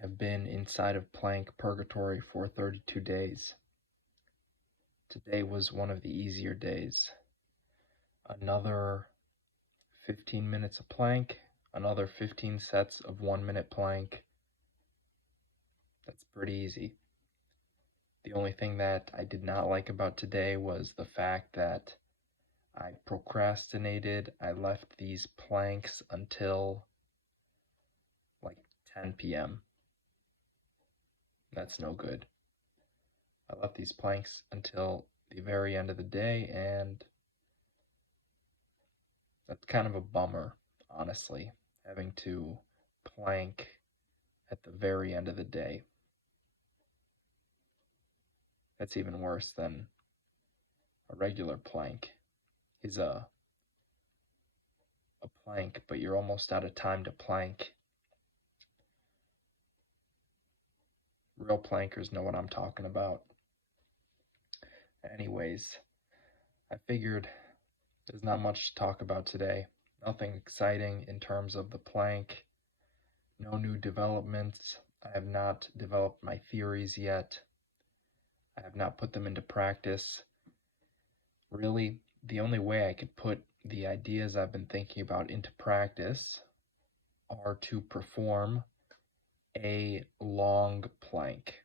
have been inside of plank purgatory for 32 days. Today was one of the easier days. Another 15 minutes of plank, another 15 sets of 1-minute plank. That's pretty easy. The only thing that I did not like about today was the fact that I procrastinated. I left these planks until like 10 p.m. That's no good. I left these planks until the very end of the day, and that's kind of a bummer, honestly, having to plank at the very end of the day. That's even worse than a regular plank is a plank, but you're almost out of time to plank. Real plankers know what I'm talking about. Anyways, I figured there's not much to talk about today. Nothing exciting in terms of the plank. No new developments. I have not developed my theories yet. I have not put them into practice. Really, the only way I could put the ideas I've been thinking about into practice are to perform a long plank.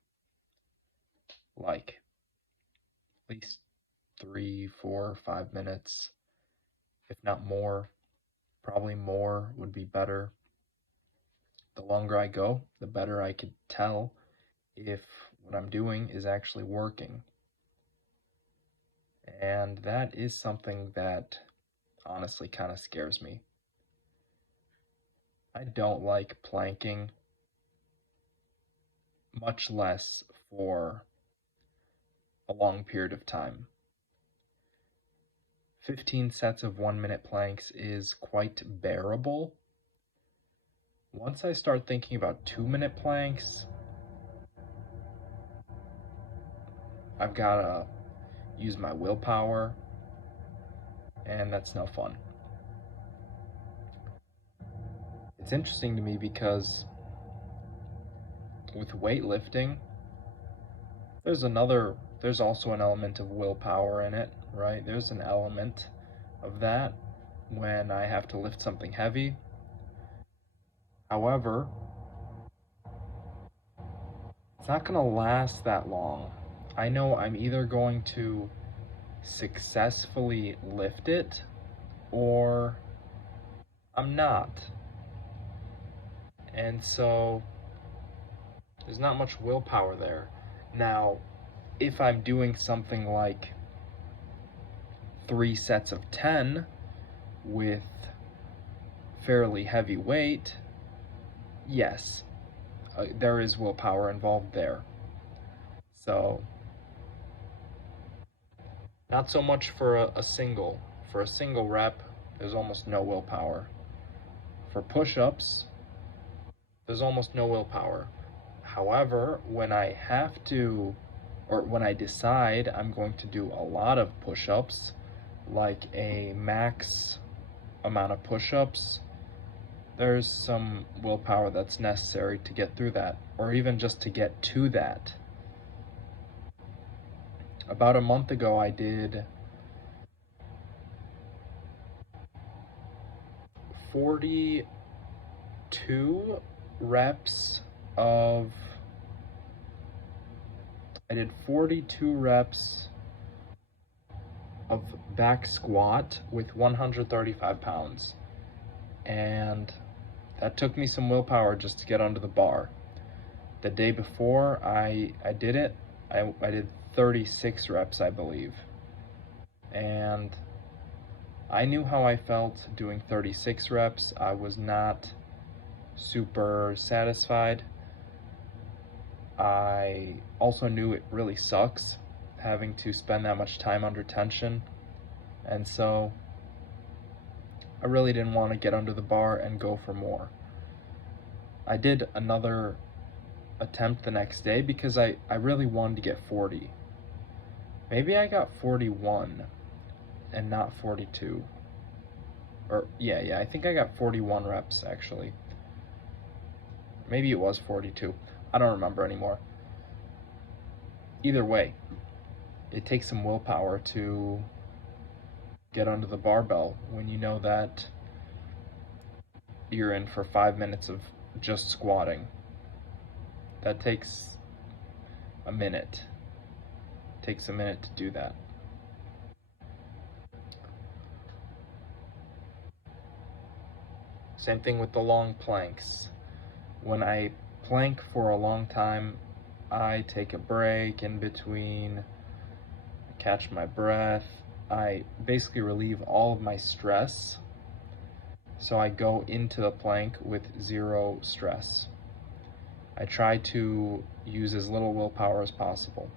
Like at least 3, 4, 5 minutes, if not more. Probably more would be better. The longer I go, the better I could tell if what I'm doing is actually working. And that is something that honestly kind of scares me. I don't like planking, much less for a long period of time. 15 sets of 1-minute planks is quite bearable. Once I start thinking about 2-minute planks, I've got to use my willpower, and that's no fun. It's interesting to me because with weightlifting, there's also an element of willpower in it, right? There's an element of that when I have to lift something heavy. However, it's not going to last that long. I know I'm either going to successfully lift it or I'm not. And so there's not much willpower there. Now, if I'm doing something like 3 sets of 10 with fairly heavy weight, yes, there is willpower involved there. So, not so much for a single. For a single rep, there's almost no willpower. For push-ups, there's almost no willpower. However, when I have to, or when I decide I'm going to do a lot of push-ups, like a max amount of push-ups, there's some willpower that's necessary to get through that, or even just to get to that. About a month ago, I did 42 reps of, I did 42 reps of back squat with 135 pounds. And that took me some willpower just to get under the bar. The day before I did it, I did 36 reps, I believe. And I knew how I felt doing 36 reps. I was not super satisfied. I also knew it really sucks having to spend that much time under tension. And so I really didn't want to get under the bar and go for more. I did another attempt the next day because I really wanted to get 40. Maybe I got 41 and not 42. Or yeah, I think I got 41 reps actually. Maybe it was 42. I don't remember anymore. Either way, it takes some willpower to get under the barbell when you know that you're in for 5 minutes of just squatting. That takes a minute. It takes a minute to do that. Same thing with the long planks. When I plank for a long time, I take a break in between, catch my breath. I basically relieve all of my stress. So I go into the plank with 0 stress. I try to use as little willpower as possible.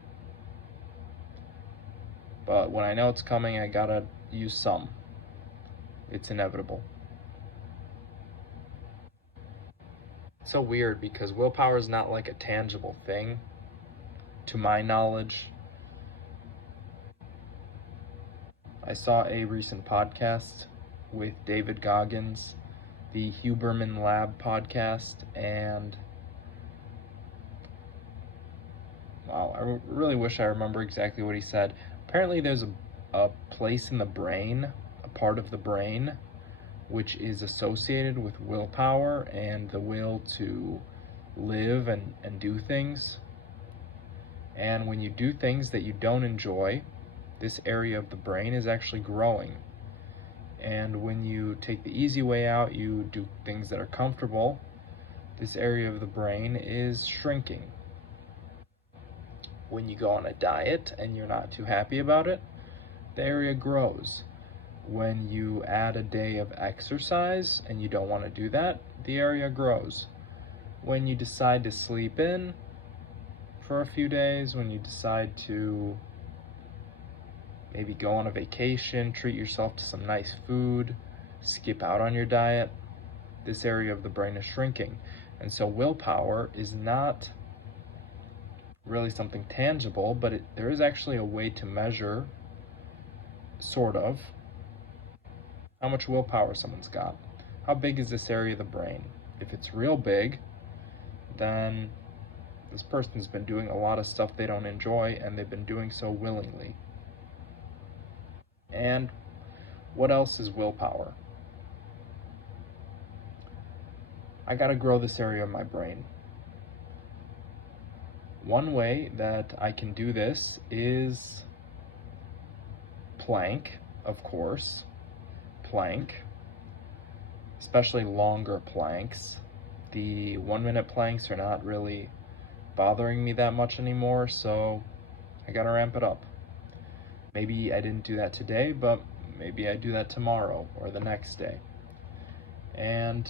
But when I know it's coming, I gotta use some. It's inevitable. It's so weird because willpower is not like a tangible thing, to my knowledge. I saw a recent podcast with David Goggins, the Huberman Lab podcast, and wow, I really wish I remember exactly what he said. Apparently there's a place in the brain, a part of the brain, which is associated with willpower and the will to live and do things. And when you do things that you don't enjoy, this area of the brain is actually growing. And when you take the easy way out, you do things that are comfortable, this area of the brain is shrinking. When you go on a diet and you're not too happy about it, the area grows. When you add a day of exercise and you don't want to do that, the area grows. When you decide to sleep in for a few days, when you decide to maybe go on a vacation, treat yourself to some nice food, skip out on your diet, this area of the brain is shrinking. And so willpower is not really something tangible, but there is actually a way to measure, sort of, how much willpower someone's got. How big is this area of the brain? If it's real big, then this person's been doing a lot of stuff they don't enjoy, and they've been doing so willingly. And what else is willpower? I gotta grow this area of my brain. One way that I can do this is plank, of course. Plank, especially longer planks. The 1-minute planks are not really bothering me that much anymore, so I gotta ramp it up. Maybe I didn't do that today, but maybe I do that tomorrow or the next day. And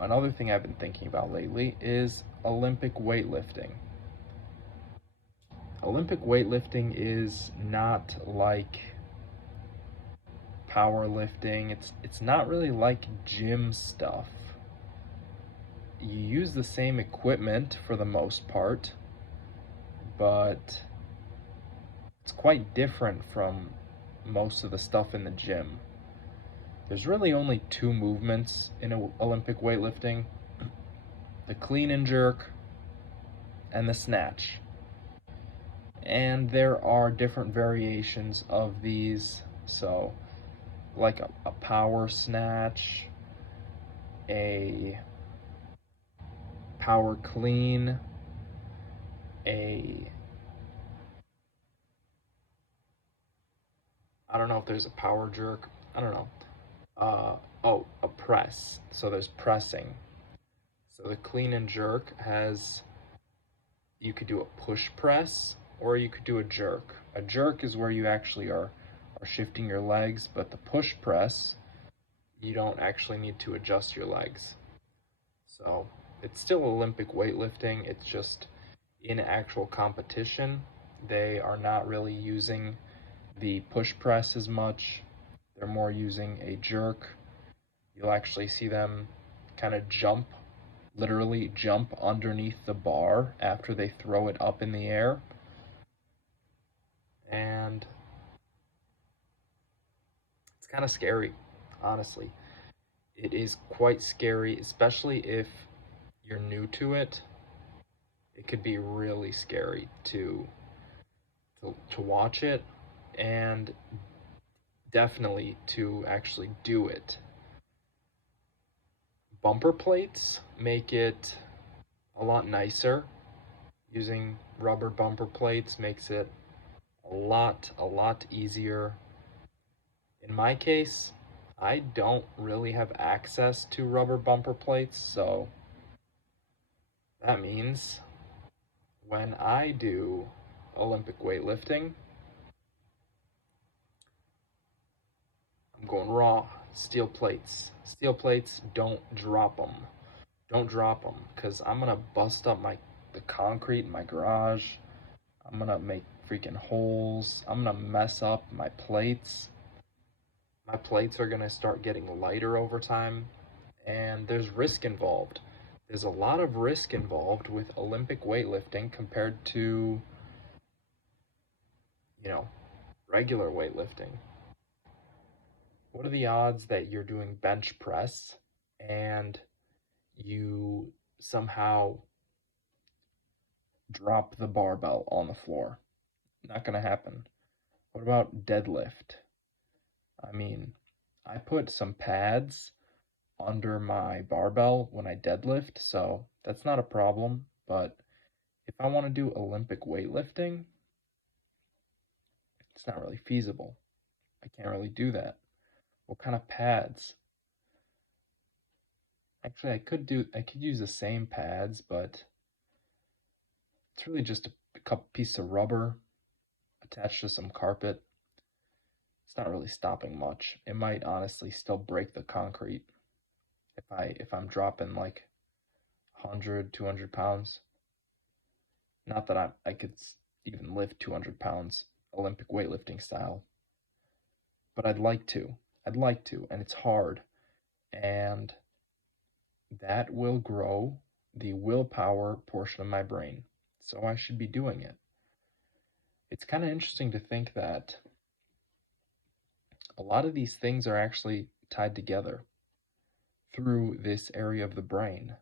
another thing I've been thinking about lately is Olympic weightlifting. Olympic weightlifting is not like powerlifting. It's not really like gym stuff. You use the same equipment for the most part, but it's quite different from most of the stuff in the gym. There's really only 2 movements in Olympic weightlifting: the clean and jerk and the snatch. And there are different variations of these, so like a power snatch, a power clean, I don't know if there's a power jerk, I don't know. Oh, a press. So there's pressing. So the clean and jerk has, you could do a push press or you could do a jerk. A jerk is where you actually are shifting your legs, but the push press, you don't actually need to adjust your legs. So it's still Olympic weightlifting, it's just in actual competition, they are not really using the push press as much. They're more using a jerk. You'll actually see them kind of jump, literally jump underneath the bar after they throw it up in the air. And it's kind of scary, honestly. it is quite scary, especially if you're new to it. It could be really scary to watch it, and definitely to actually do it. Bumper plates make it a lot nicer. Using rubber bumper plates makes it a lot easier. In my case, I don't really have access to rubber bumper plates, so that means when I do Olympic weightlifting, I'm going raw, steel plates. Steel plates, don't drop them. Don't drop them, because I'm going to bust up the concrete in my garage. I'm going to make freaking holes. I'm going to mess up my plates. My plates are going to start getting lighter over time, and there's risk involved. There's a lot of risk involved with Olympic weightlifting compared to, you know, regular weightlifting. What are the odds that you're doing bench press and you somehow drop the barbell on the floor? Not going to happen. What about deadlift? I mean, I put some pads under my barbell when I deadlift, so that's not a problem. But if I want to do Olympic weightlifting, it's not really feasible. I can't really do that. What kind of pads? Actually, I could use the same pads, but it's really just a couple pieces of rubber attached to some carpet. It's not really stopping much. It might honestly still break the concrete if I'm dropping like 100, 200 pounds. Not that I could even lift 200 pounds Olympic weightlifting style, but I'd like to. I'd like to, and it's hard. And that will grow the willpower portion of my brain. So I should be doing it. It's kind of interesting to think that a lot of these things are actually tied together through this area of the brain.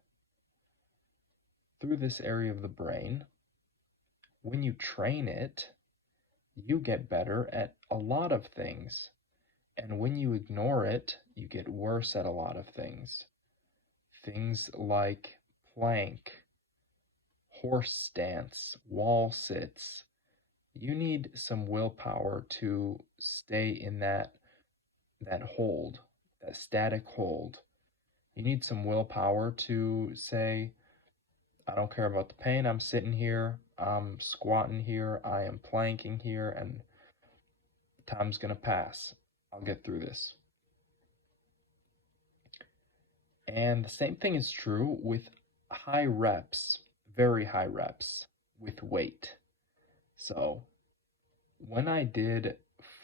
Through this area of the brain, when you train it, you get better at a lot of things. And when you ignore it, you get worse at a lot of things. Things like plank, horse stance, wall sits. You need some willpower to stay in that hold, that static hold. You need some willpower to say, I don't care about the pain, I'm sitting here, I'm squatting here, I am planking here, and time's gonna pass. I'll get through this. And the same thing is true with high reps, very high reps with weight. So when I did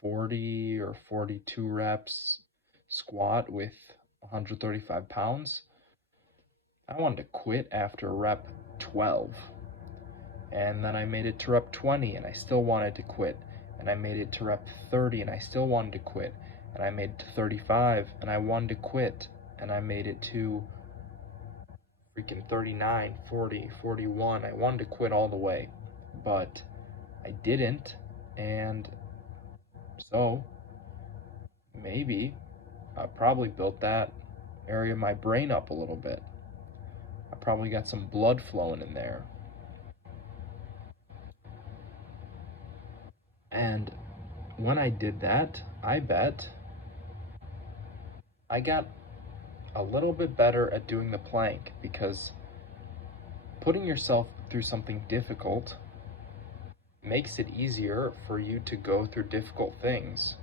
40 or 42 reps squat with 135 pounds, I wanted to quit after rep 12. And then I made it to rep 20 and I still wanted to quit. And I made it to rep 30 and I still wanted to quit. And I made it to 35 and I wanted to quit. And I made it to freaking 39, 40, 41. I wanted to quit all the way. But I didn't. And so maybe I probably built that area of my brain up a little bit. I probably got some blood flowing in there. And when I did that, I bet I got a little bit better at doing the plank, because putting yourself through something difficult makes it easier for you to go through difficult things.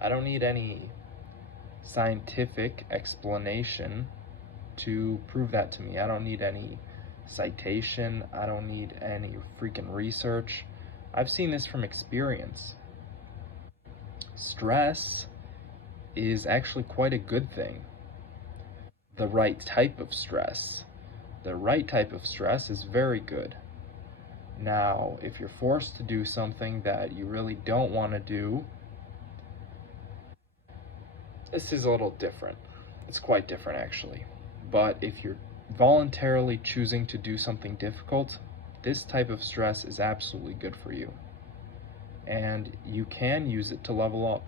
I don't need any scientific explanation to prove that to me. I don't need any citation. I don't need any freaking research. I've seen this from experience. Stress is actually quite a good thing. The right type of stress. The right type of stress is very good. Now, if you're forced to do something that you really don't want to do, This is a little different. It's quite different, actually. But if you're voluntarily choosing to do something difficult, this type of stress is absolutely good for you. And you can use it to level up.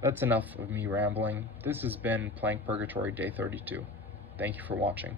That's enough of me rambling. This has been Plank Purgatory Day 32. Thank you for watching.